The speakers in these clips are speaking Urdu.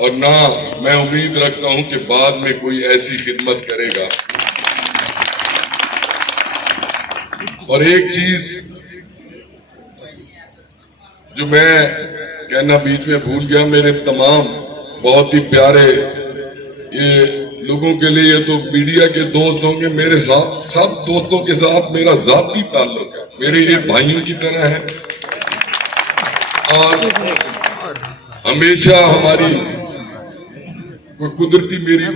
اور نہ میں امید رکھتا ہوں کہ بعد میں کوئی ایسی خدمت کرے گا۔ اور ایک چیز جو میں کہنا بیچ میں بھول گیا، میرے تمام بہت ہی پیارے یہ لوگوں کے لیے، یہ تو میڈیا کے دوست ہوں گے، میرے ساتھ سب دوستوں کے ساتھ میرا ذاتی تعلق ہے، میرے یہ بھائیوں کی طرح ہے، اور ہمیشہ ہماری کوئی قدرتی میری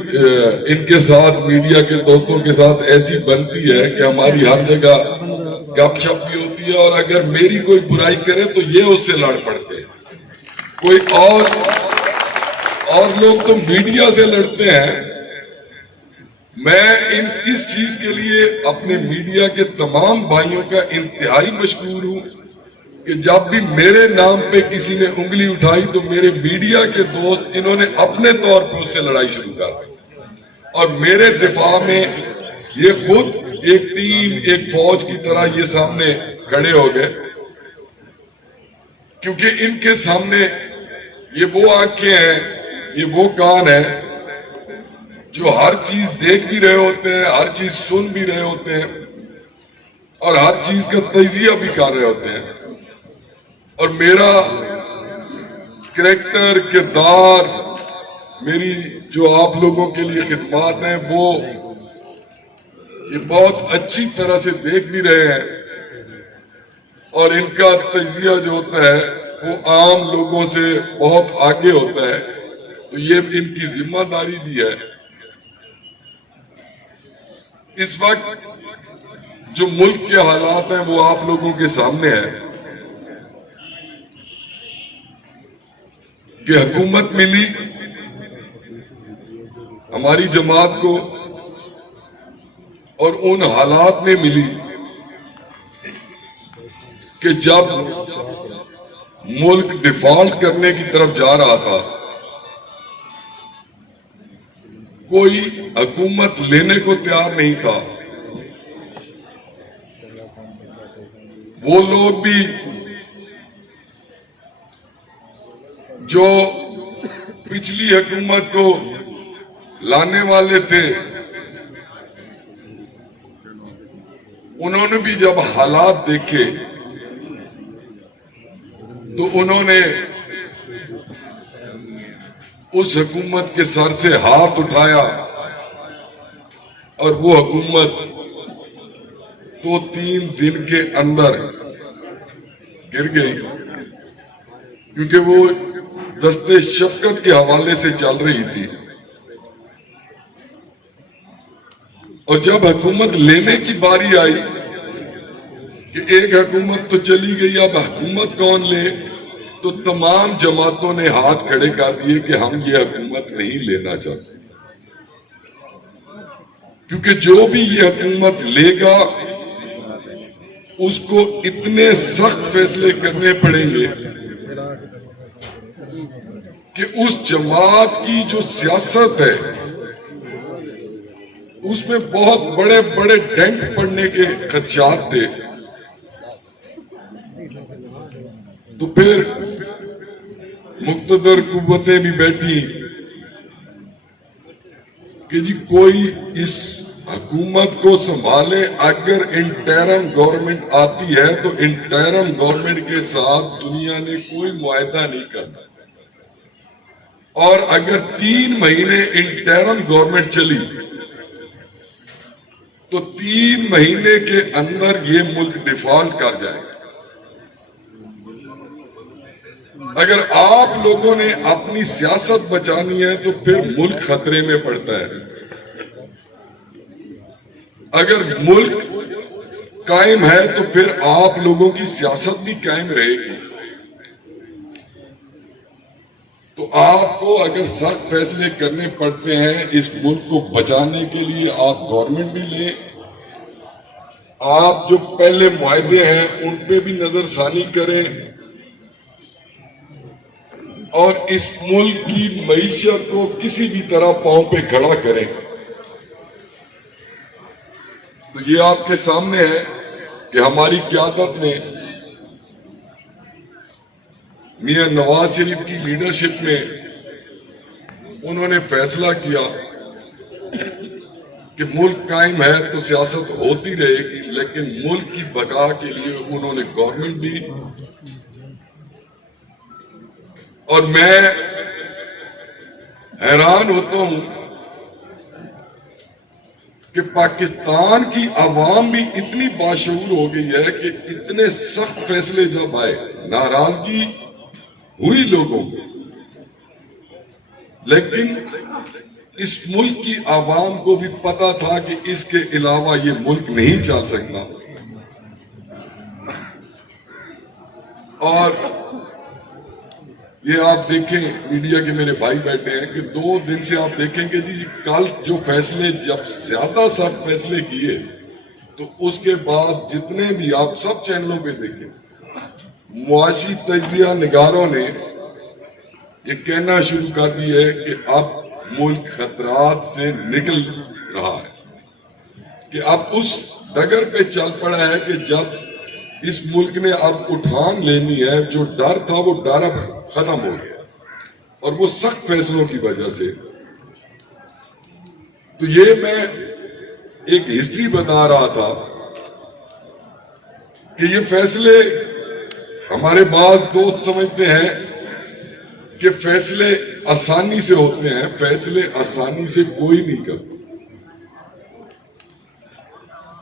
ان کے ساتھ، میڈیا کے دوستوں کے ساتھ ایسی بنتی ہے کہ ہماری ہر جگہ گپ شپ بھی ہوتی ہے، اور اگر میری کوئی برائی کرے تو یہ اس سے لڑ پڑتے ہیں۔ کوئی اور لوگ تو میڈیا سے لڑتے ہیں۔ میں اس چیز کے لیے اپنے میڈیا کے تمام بھائیوں کا انتہائی مشکور ہوں کہ جب بھی میرے نام پہ کسی نے انگلی اٹھائی تو میرے میڈیا کے دوست انہوں نے اپنے طور پر اس سے لڑائی شروع کر دی، اور میرے دفاع میں یہ خود ایک ٹیم، ایک فوج کی طرح یہ سامنے کھڑے ہو گئے، کیونکہ ان کے سامنے یہ وہ آنکھیں ہیں، یہ وہ کان ہیں جو ہر چیز دیکھ بھی رہے ہوتے ہیں، ہر چیز سن بھی رہے ہوتے ہیں، اور ہر چیز کا تجزیہ بھی کر رہے ہوتے ہیں۔ اور میرا کریکٹر، کردار، میری جو آپ لوگوں کے لیے خدمات ہیں، وہ یہ بہت اچھی طرح سے دیکھ بھی رہے ہیں، اور ان کا تجزیہ جو ہوتا ہے وہ عام لوگوں سے بہت آگے ہوتا ہے، تو یہ ان کی ذمہ داری بھی ہے۔ اس وقت جو ملک کے حالات ہیں وہ آپ لوگوں کے سامنے ہیں کہ حکومت ملی ہماری جماعت کو، اور ان حالات میں ملی کہ جب ملک ڈیفالٹ کرنے کی طرف جا رہا تھا، کوئی حکومت لینے کو تیار نہیں تھا، وہ لوگ بھی جو پچھلی حکومت کو لانے والے تھے، انہوں نے بھی جب حالات دیکھے تو انہوں نے اس حکومت کے سر سے ہاتھ اٹھایا، اور وہ حکومت تو 3 دن کے اندر گر گئی، کیونکہ وہ دستے شفقت کے حوالے سے چل رہی تھی۔ اور جب حکومت لینے کی باری آئی کہ ایک حکومت تو چلی گئی، اب حکومت کون لے، تو تمام جماعتوں نے ہاتھ کھڑے کر دیے کہ ہم یہ حکومت نہیں لینا چاہتے، کیونکہ جو بھی یہ حکومت لے گا اس کو اتنے سخت فیصلے کرنے پڑیں گے کہ اس جماعت کی جو سیاست ہے اس میں بہت بڑے بڑے ڈینٹ پڑنے کے خدشات تھے۔ تو پھر مقتدر قوتیں بھی بیٹھی کہ جی کوئی اس حکومت کو سنبھالے، اگر انٹرم گورنمنٹ آتی ہے تو انٹرم گورنمنٹ کے ساتھ دنیا نے کوئی معاہدہ نہیں کرنا، اور اگر 3 مہینے انٹرم گورنمنٹ چلی تو 3 مہینے کے اندر یہ ملک ڈیفالٹ کر جائے گا۔ اگر آپ لوگوں نے اپنی سیاست بچانی ہے تو پھر ملک خطرے میں پڑتا ہے۔ اگر ملک قائم ہے تو پھر آپ لوگوں کی سیاست بھی قائم رہے گی۔ تو آپ کو اگر سخت فیصلے کرنے پڑتے ہیں اس ملک کو بچانے کے لیے، آپ گورنمنٹ بھی لیں، آپ جو پہلے معاہدے ہیں ان پہ بھی نظر ثانی کریں، اور اس ملک کی معیشت کو کسی بھی طرح پاؤں پہ کھڑا کریں۔ تو یہ آپ کے سامنے ہے کہ ہماری قیادت نے میاں نواز شریف کی لیڈرشپ میں انہوں نے فیصلہ کیا کہ ملک قائم ہے تو سیاست ہوتی رہے گی، لیکن ملک کی بقا کے لیے انہوں نے گورنمنٹ دی. اور میں حیران ہوتا ہوں کہ پاکستان کی عوام بھی اتنی باشعور ہو گئی ہے کہ اتنے سخت فیصلے جب آئے، ناراضگی ہوئی لوگوں کو، لیکن اس ملک کی عوام کو بھی پتا تھا کہ اس کے علاوہ یہ ملک نہیں چل سکتا. اور یہ آپ دیکھیں، میڈیا کے میرے بھائی بیٹھے ہیں، کہ 2 دن سے آپ دیکھیں کہ جی کل جو فیصلے، جب زیادہ سخت فیصلے کیے تو اس کے بعد جتنے بھی آپ سب چینلوں پہ دیکھیں، معاشی تجزیہ نگاروں نے یہ کہنا شروع کر دی ہے کہ اب ملک خطرات سے نکل رہا ہے، کہ اب اس ڈگر پہ چل پڑا ہے کہ جب اس ملک نے اب اٹھان لینی ہے. جو ڈر تھا وہ ڈر اب ختم ہو گیا، اور وہ سخت فیصلوں کی وجہ سے. تو یہ میں ایک ہسٹری بتا رہا تھا کہ یہ فیصلے، ہمارے بعض دوست سمجھتے ہیں کہ فیصلے آسانی سے ہوتے ہیں. فیصلے آسانی سے کوئی نہیں کرتا.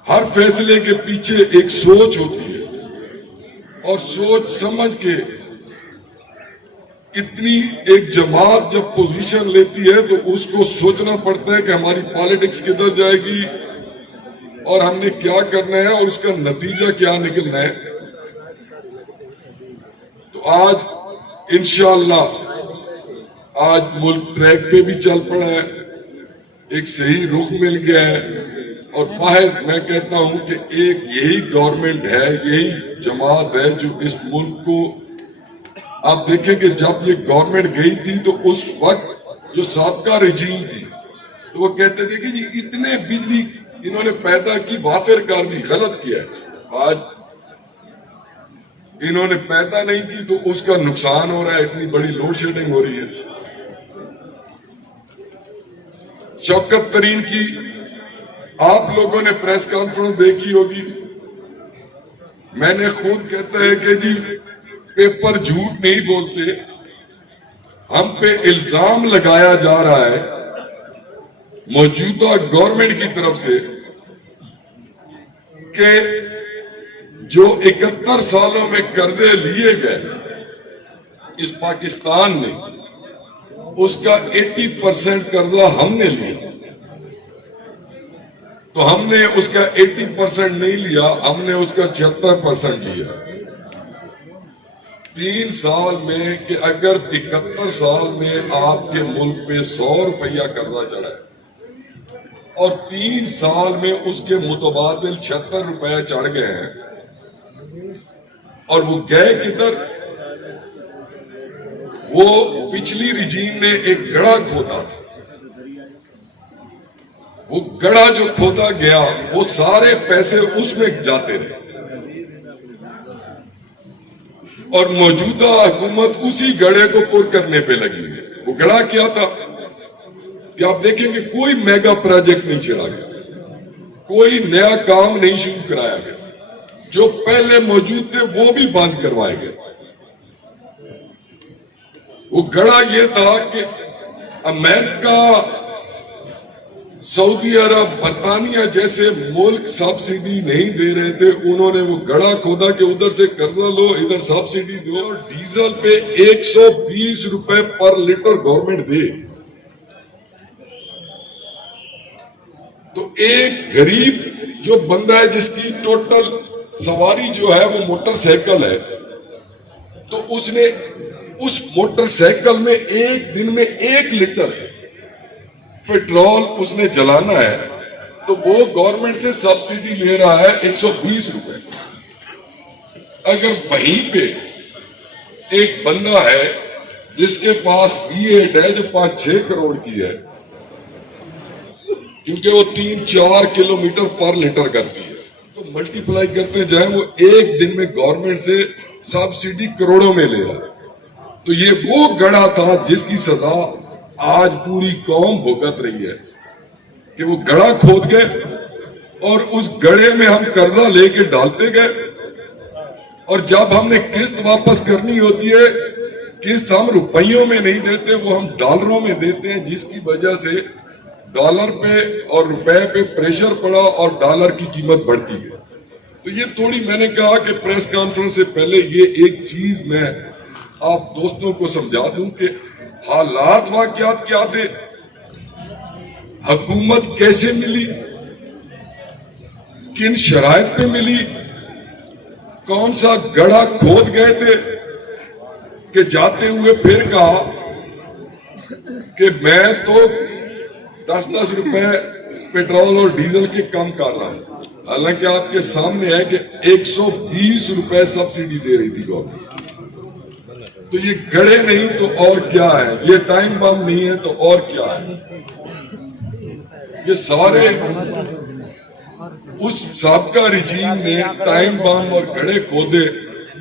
ہر فیصلے کے پیچھے ایک سوچ ہوتی ہے، اور سوچ سمجھ کے اتنی ایک جماعت جب پوزیشن لیتی ہے تو اس کو سوچنا پڑتا ہے کہ ہماری پالیٹکس کدھر جائے گی اور ہم نے کیا کرنا ہے اور اس کا نتیجہ کیا نکلنا ہے. تو آج انشاءاللہ آج ملک ٹریک پہ بھی چل پڑا ہے، ایک صحیح رخ مل گیا ہے. اور باہر میں کہتا ہوں کہ ایک یہی گورنمنٹ ہے، یہی جماعت ہے جو اس ملک کو، آپ دیکھیں کہ جب یہ گورنمنٹ گئی تھی تو اس وقت جو سابقہ رجیم تھی تو وہ کہتے تھے کہ جی اتنے بجلی انہوں نے پیدا کی، وافر کار بھی غلط کیا ہے. آج انہوں نے پیدا نہیں کی تو اس کا نقصان ہو رہا ہے، اتنی بڑی لوڈ شیڈنگ ہو رہی ہے. شوکت ترین کی آپ لوگوں نے پریس کانفرنس دیکھی ہوگی. میں نے خود کہتا ہے کہ جی پیپر جھوٹ نہیں بولتے، ہم پہ الزام لگایا جا رہا ہے موجودہ گورنمنٹ کی طرف سے کہ جو 71 سالوں میں قرضے لیے گئے اس پاکستان نے، اس کا 80% قرضہ ہم نے لیا. تو ہم نے اس کا 80% نہیں لیا، ہم نے اس کا 76% لیا. 3 سال میں، کہ اگر 71 سال میں آپ کے ملک پہ 100 روپیہ قرضہ چڑھا ہے اور 3 سال میں اس کے متبادل 76 روپیہ چڑھ گئے ہیں، اور وہ گئے کدھر؟ وہ پچھلی رجیم نے ایک گڑھا کھودا، وہ گڑھا جو کھودا گیا وہ سارے پیسے اس میں جاتے رہے، اور موجودہ حکومت اسی گڑھے کو پر کرنے پہ لگی ہے. وہ گڑھا کیا تھا کہ آپ دیکھیں کہ کوئی میگا پروجیکٹ نہیں چڑھا گیا، کوئی نیا کام نہیں شروع کرایا گیا، جو پہلے موجود تھے وہ بھی بند کروائے گئے. وہ گڑھا یہ تھا کہ امریکہ، سعودی عرب، برطانیہ جیسے ملک سبسڈی نہیں دے رہے تھے، انہوں نے وہ گڑھا کھودا کہ ادھر سے قرضہ لو، ادھر سبسڈی دو، اور ڈیزل پہ 120 روپے پر لیٹر گورنمنٹ دے. تو ایک غریب جو بندہ ہے جس کی ٹوٹل سواری جو ہے وہ موٹر سائیکل ہے، تو اس نے اس موٹر سائیکل میں ایک دن میں 1 لیٹر پیٹرول اس نے جلانا ہے، تو وہ گورنمنٹ سے سبسڈی لے رہا ہے 120 روپے. اگر وہیں پہ ایک بندہ ہے جس کے پاس V8 ہے جو 5-6 کروڑ کی ہے، کیونکہ وہ 3-4 کلومیٹر پر لیٹر کرتی ہے، تو ملٹی پلائی کرتے جائیں، وہ ایک دن میں گورنمنٹ سے سبسڈی کروڑوں میں لے رہا ہے. تو یہ وہ گڑھا تھا جس کی سزا آج پوری قوم بھگت رہی ہے کہ وہ گڑھا کھود گئے اور اس گڑھے میں ہم قرضہ لے کے ڈالتے گئے، اور جب ہم نے قسط واپس کرنی ہوتی ہے، قسط ہم روپیوں میں نہیں دیتے، وہ ہم ڈالروں میں دیتے ہیں، جس کی وجہ سے ڈالر پہ اور روپے پہ پریشر پڑا اور ڈالر کی قیمت بڑھتی گئی۔ تو یہ تھوڑی میں نے کہا کہ پریس کانفرنس سے پہلے یہ ایک چیز میں آپ دوستوں کو سمجھا دوں کہ حالات واقعات کیا تھے، حکومت کیسے ملی، کن شرائط پہ ملی، کون سا گڑھا کھود گئے تھے کہ جاتے ہوئے پھر کہا کہ میں تو 10-10 روپے پیٹرول اور ڈیزل کے کم کر رہا ہوں، حالانکہ آپ کے سامنے ہے کہ 120 روپے سبسڈی دے رہی تھی گورنمنٹ۔ تو یہ گڑھے نہیں تو اور کیا ہے، یہ ٹائم بم نہیں ہے تو اور کیا ہے، یہ سارے اس سابقہ رجیم نے ٹائم بم اور گڑھے کھودے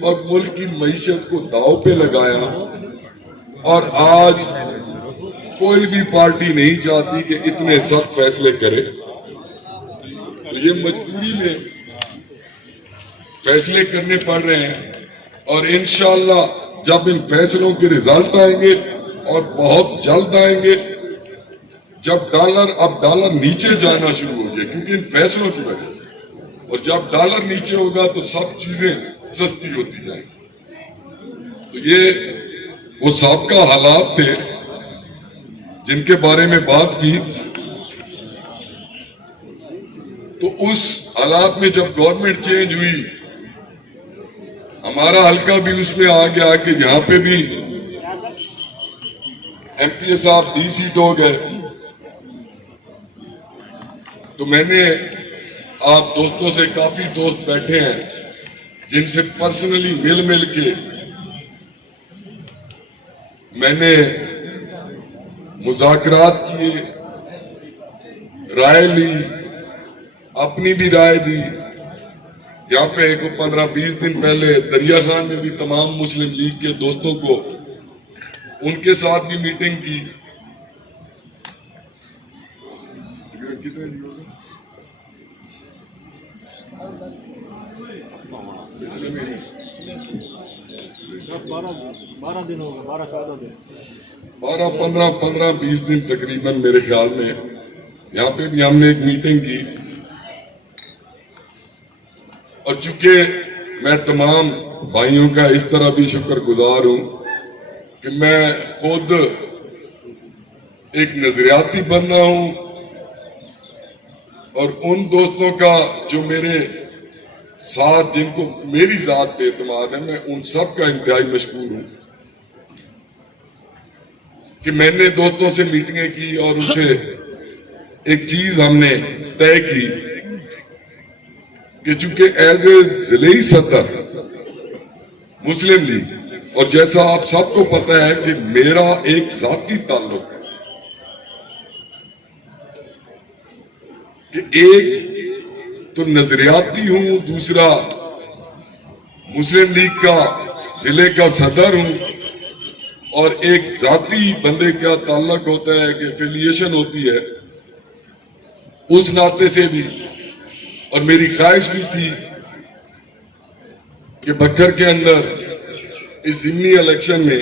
اور ملک کی معیشت کو داؤ پہ لگایا، اور آج کوئی بھی پارٹی نہیں چاہتی کہ اتنے سخت فیصلے کرے۔ تو یہ مجبوری میں فیصلے کرنے پڑ رہے ہیں، اور انشاءاللہ جب ان فیصلوں کے رزلٹ آئیں گے اور بہت جلد آئیں گے، جب ڈالر نیچے جانا شروع ہو گیا کیونکہ ان فیصلوں کی وجہ سے، اور جب ڈالر نیچے ہوگا تو سب چیزیں سستی ہوتی جائیں گی۔ تو یہ وہ سابقہ حالات تھے جن کے بارے میں بات کی۔ تو اس حالات میں جب گورنمنٹ چینج ہوئی، ہمارا حلقہ بھی اس میں آ گیا کہ یہاں پہ بھی ایم پی اے صاحب 20 سیٹ ہو گئے۔ تو میں نے آپ دوستوں سے، کافی دوست بیٹھے ہیں جن سے پرسنلی مل کے میں نے مذاکرات کیے، رائے لی، اپنی بھی رائے دی۔ یہاں پہ 15-20 دن پہلے دریا خان میں بھی تمام مسلم لیگ کے دوستوں کو، ان کے ساتھ بھی میٹنگ کی۔ پچھلے مہینے 12 دن ہوگا، 12-14 دن، 15-20 دن تقریباً میرے خیال میں یہاں پہ بھی ہم نے ایک میٹنگ کی۔ اور چونکہ میں تمام بھائیوں کا اس طرح بھی شکر گزار ہوں کہ میں خود ایک نظریاتی بندہ ہوں، اور ان دوستوں کا جو میرے ساتھ، جن کو میری ذات پہ اعتماد ہے، میں ان سب کا انتہائی مشکور ہوں کہ میں نے دوستوں سے میٹنگیں کی اور ان سے ایک چیز ہم نے طے کی کہ چونکہ ایز اے ضلعی صدر مسلم لیگ، اور جیسا آپ سب کو پتہ ہے کہ میرا ایک ذاتی تعلق ہے کہ ایک تو نظریاتی ہوں، دوسرا مسلم لیگ کا ضلع کا صدر ہوں، اور ایک ذاتی بندے کا تعلق ہوتا ہے کہ ایفیلیشن ہوتی ہے، اس ناطے سے بھی۔ اور میری خواہش بھی تھی کہ بکر کے اندر اس ضمنی الیکشن میں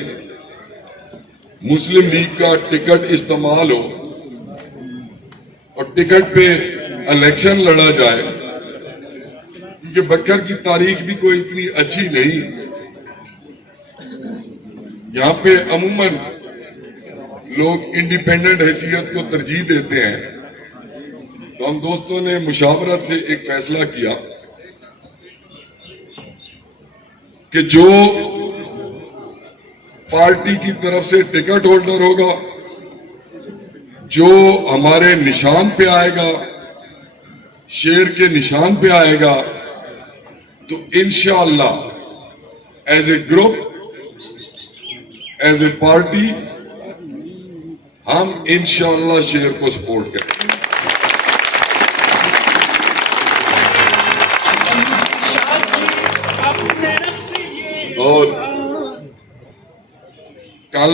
مسلم لیگ کا ٹکٹ استعمال ہو اور ٹکٹ پہ الیکشن لڑا جائے، کیونکہ بکر کی تاریخ بھی کوئی اتنی اچھی نہیں۔ یہاں پہ عموماً لوگ انڈیپینڈنٹ حیثیت کو ترجیح دیتے ہیں۔ تو ہم دوستوں نے مشاورت سے ایک فیصلہ کیا کہ جو پارٹی کی طرف سے ٹکٹ ہولڈر ہوگا، جو ہمارے نشان پہ آئے گا، شیر کے نشان پہ آئے گا، تو انشاءاللہ as a group, as a party ہم انشاءاللہ شیر کو سپورٹ کریں گے۔ اور کل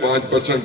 5%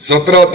17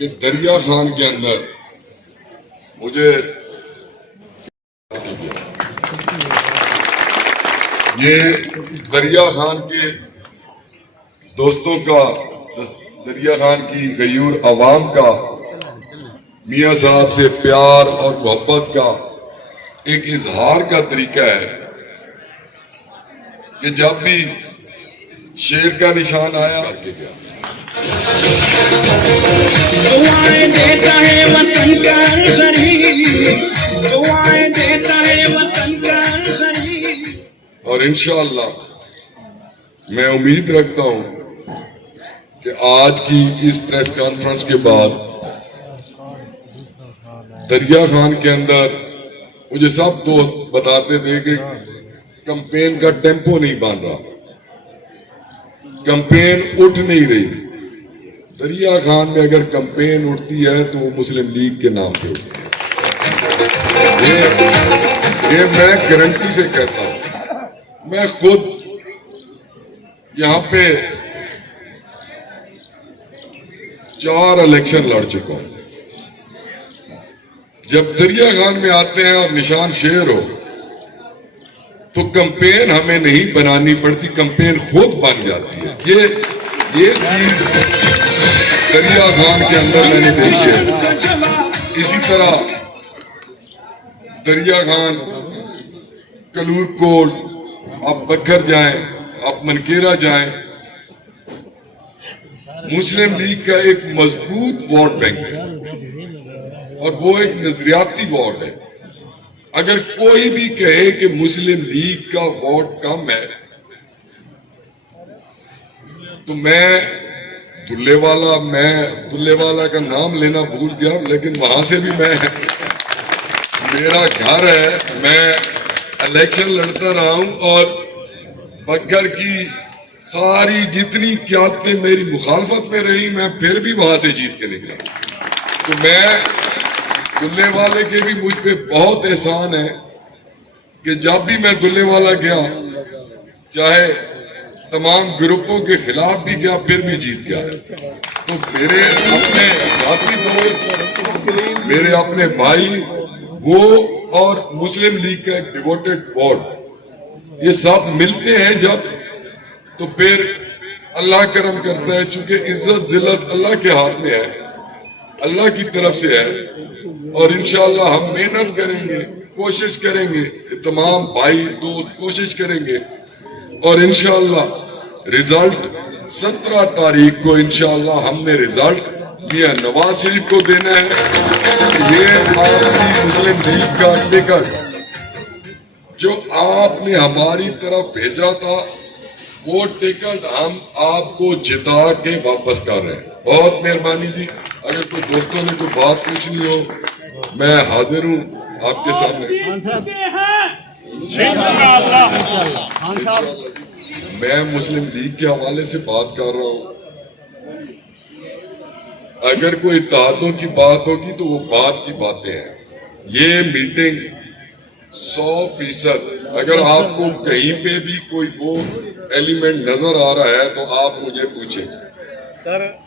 کہ دریا خان کے اندر مجھے یہ دریا خان کے دوستوں کا، دریا خان کی غیور عوام کا میاں صاحب سے پیار اور محبت کا ایک اظہار کا طریقہ ہے کہ جب بھی شیر کا نشان آیا کہ گیا دعائیں دیتا ہے وطن کا غریب، دعائیں دیتا ہے وطن کا غریب. اور انشاءاللہ میں امید رکھتا ہوں کہ آج کی اس پریس کانفرنس کے بعد دریا خان کے اندر مجھے سب دوست بتاتے تھے کہ کمپین کا ٹیمپو نہیں بن رہا، کمپین اٹھ نہیں رہی. دریا خان میں اگر کمپین اٹھتی ہے تو وہ مسلم لیگ کے نام پہ اٹھتی ہے. یہ میں گارنٹی سے کہتا ہوں. میں خود یہاں پہ 4 الیکشن لڑ چکا ہوں. جب دریا خان میں آتے ہیں اور نشان شیر ہو تو کمپین ہمیں نہیں بنانی پڑتی، کمپین خود بن جاتی ہے. یہ چیز دریا خان کے اندر میں نے دیکھی ہے. اسی طرح دریا خان، کلور کوٹ، آپ بکھر جائیں، آپ منکیرا جائیں، مسلم لیگ کا ایک مضبوط ووٹ بینک ہے اور وہ ایک نظریاتی ووٹ ہے. اگر کوئی بھی کہے کہ مسلم لیگ کا ووٹ کم ہے تو میں دلے والا کا نام لینا بھول گیا، لیکن وہاں سے بھی میرا گھر ہے، میں الیکشن لڑتا رہا ہوں اور بکر کی ساری جتنی قیادتیں میری مخالفت میں رہی میں پھر بھی وہاں سے جیت کے نکلا. تو میں دلے والے کے بھی مجھ پہ بہت احسان ہے کہ جب بھی میں دلے والا گیا، چاہے تمام گروپوں کے خلاف بھی گیا، پھر بھی جیت گیا. تو میرے اپنے ساتھی دوست، میرے اپنے بھائی، وہ اور مسلم لیگ کا ایک ڈیووٹڈ بورڈ، یہ سب ملتے ہیں جب تو پھر اللہ کرم کرتا ہے. چونکہ عزت ذلت اللہ کے ہاتھ میں ہے، اللہ کی طرف سے ہے، اور انشاءاللہ ہم محنت کریں گے، کوشش کریں گے، تمام بھائی دوست کوشش کریں گے، اور انشاءاللہ رزلٹ 17 تاریخ کو انشاءاللہ ہم نے رزلٹ میاں نواز شریف کو دینا ہے. یہ آپ کی مسلم لیگ کا ٹکٹ جو آپ نے ہماری طرف بھیجا تھا، وہ ٹکٹ ہم آپ کو جتا کے واپس کر رہے ہیں. بہت مہربانی جی. اگر کوئی دوستوں نے کوئی بات پوچھنی ہو میں حاضر ہوں آپ کے سامنے. میں مسلم لیگ کے حوالے سے بات کر رہا ہوں. اگر کوئی اتحادوں کی بات ہوگی تو وہ بات کی باتیں ہیں. یہ میٹنگ 100%، اگر آپ کو کہیں پہ بھی کوئی وہ ایلیمنٹ نظر آ رہا ہے تو آپ مجھے پوچھیں.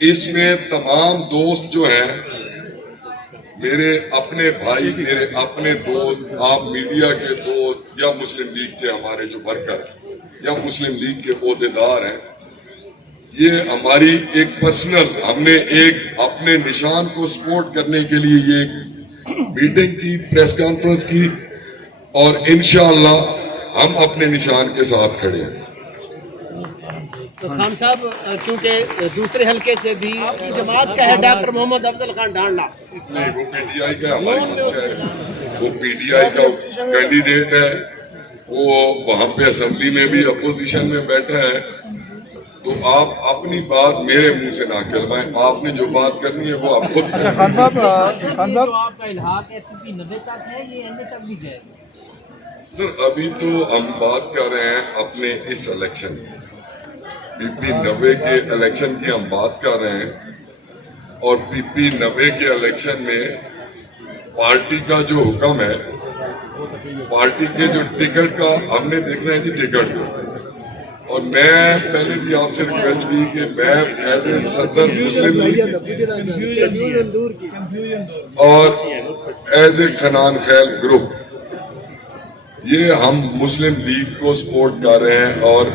اس میں تمام دوست جو ہیں، میرے اپنے بھائی، میرے اپنے دوست، آپ میڈیا کے دوست یا مسلم لیگ کے ہمارے جو ورکر یا مسلم لیگ کے عہدیدار ہیں، یہ ہماری ایک پرسنل، ہم نے ایک اپنے نشان کو سپورٹ کرنے کے لیے یہ میٹنگ کی، پریس کانفرنس کی، اور انشاءاللہ ہم اپنے نشان کے ساتھ کھڑے ہیں. تو خان صاحب، کیونکہ دوسرے حلقے سے بھی جماعت کا ہے ڈاکٹر محمد افضل خان ڈانڈا، نہیں وہ پی ٹی آئی کا ہماری سمجھا ہے، وہ پی ٹی آئی کا کینڈیڈیٹ ہے، وہ وہاں پہ اسمبلی میں بھی اپوزیشن میں بیٹھا ہے. تو آپ اپنی بات میرے منہ سے نہ کروائیں، آپ نے جو بات کرنی ہے وہ آپ خود کریں. آپ کا الحاق FP 90 تک ہے، یہ ایم تک بھی جائے گا؟ سر ابھی تو ہم بات کر رہے ہیں اپنے اس الیکشن پی پی 90 کے الیکشن کی ہم بات کر رہے ہیں، اور پی پی 90 کے الیکشن میں پارٹی کا جو حکم ہے، پارٹی کے جو ٹکٹ کا ہم نے دیکھنا ہے جی ٹکٹ کو. اور میں پہلے بھی آپ سے ریکویسٹ کی کہ میں ایز اے صدر مسلم لیگ اور ایز اے خنان خیل گروپ یہ ہم مسلم لیگ کو سپورٹ کر رہے ہیں اور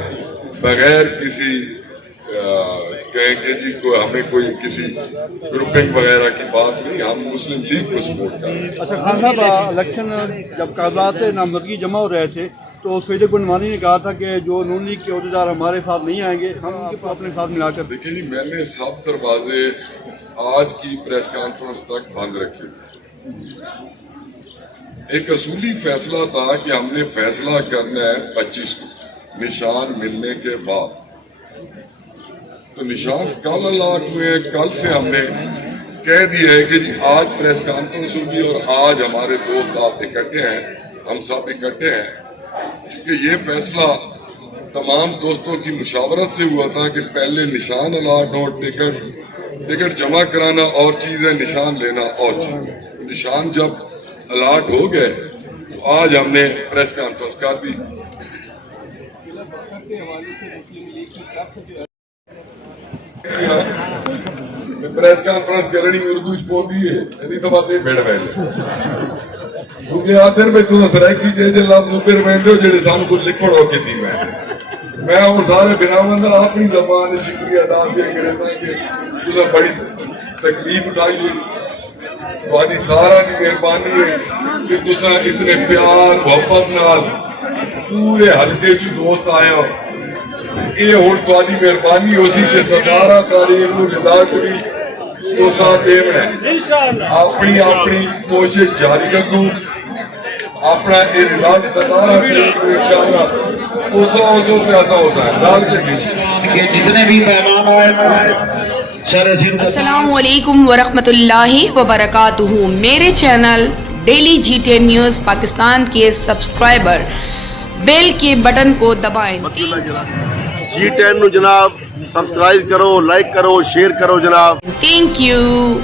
بغیر کسی کہیں کہ جی ہمیں کوئی کسی گروپنگ وغیرہ کی بات نہیں, ہم مسلم لیگ کو سپورٹ کر رہے ہیں. اچھا خان صاحب, الیکشن جب کاغذات نامزدگی جمع ہو رہے تھے تو سید گنوانی نے کہا تھا کہ جو نون لیگ کے عہدیدار ہمارے ساتھ نہیں آئیں گے ہم ان کو اپنے ساتھ ملا کر. دیکھیں جی, میں نے سب دروازے آج کی پریس کانفرنس تک بند رکھے. ایک اصولی فیصلہ تھا کہ ہم نے فیصلہ کرنا ہے 25 کو نشان ملنے کے بعد. تو نشان کل الاٹ ہوئے, کل سے ہم نے کہہ دیا ہے کہ جی آج پریس کانفرنس ہوگی اور آج ہمارے دوست آپ اکٹھے ہیں, ہم سب اکٹھے ہیں. چونکہ یہ فیصلہ تمام دوستوں کی مشاورت سے ہوا تھا کہ پہلے نشان الاٹ ہو, ٹکٹ جمع کرانا اور چیز ہے, نشان لینا اور چیز ہے. نشان جب الاٹ ہو گئے تو آج ہم نے پریس کانفرنس کر دی. پریس کانفرنس کرنی اردو چ پوندی ہے نہیں تو بات یہ بھڑ ویل کیونکہ آتے ہیں تو سرائکی جے جے لفظ پھر وینڈو جڑے سان کچھ لکھڑ ہو کے دی میں ہوں سارے بناون دا اپنی زبان شکریہ ادا کرے کہ تساں بڑی تکلیف اٹھائی ہوئی. تہاڈی سارا دی مہربانی ہے کہ تساں اتنے پیار محبت نال پورے حلقے چ دوست آئے ہو. یہ ہوں تہاڈی مہربانی ہو سی کہ 17 تاریخ نو رزلٹ بھی تو ساتھ دیم ہے. اپنی کوشش جاری رکھو. اپنا یہ رزلٹ 17 تاریخ کو انشاءاللہ اسو پیاسا ہوتا ہے ڈال کے جتنے بھی مہمان آئے السلام علیکم ورحمۃ اللہ وبرکاتہ. میرے channel daily GTN news Pakistan کے سبسکرائبر بیل کے بٹن کو دبائیں. G10 نو جناب سبسکرائب کرو, لائک کرو, شیئر کرو جناب. Thank you.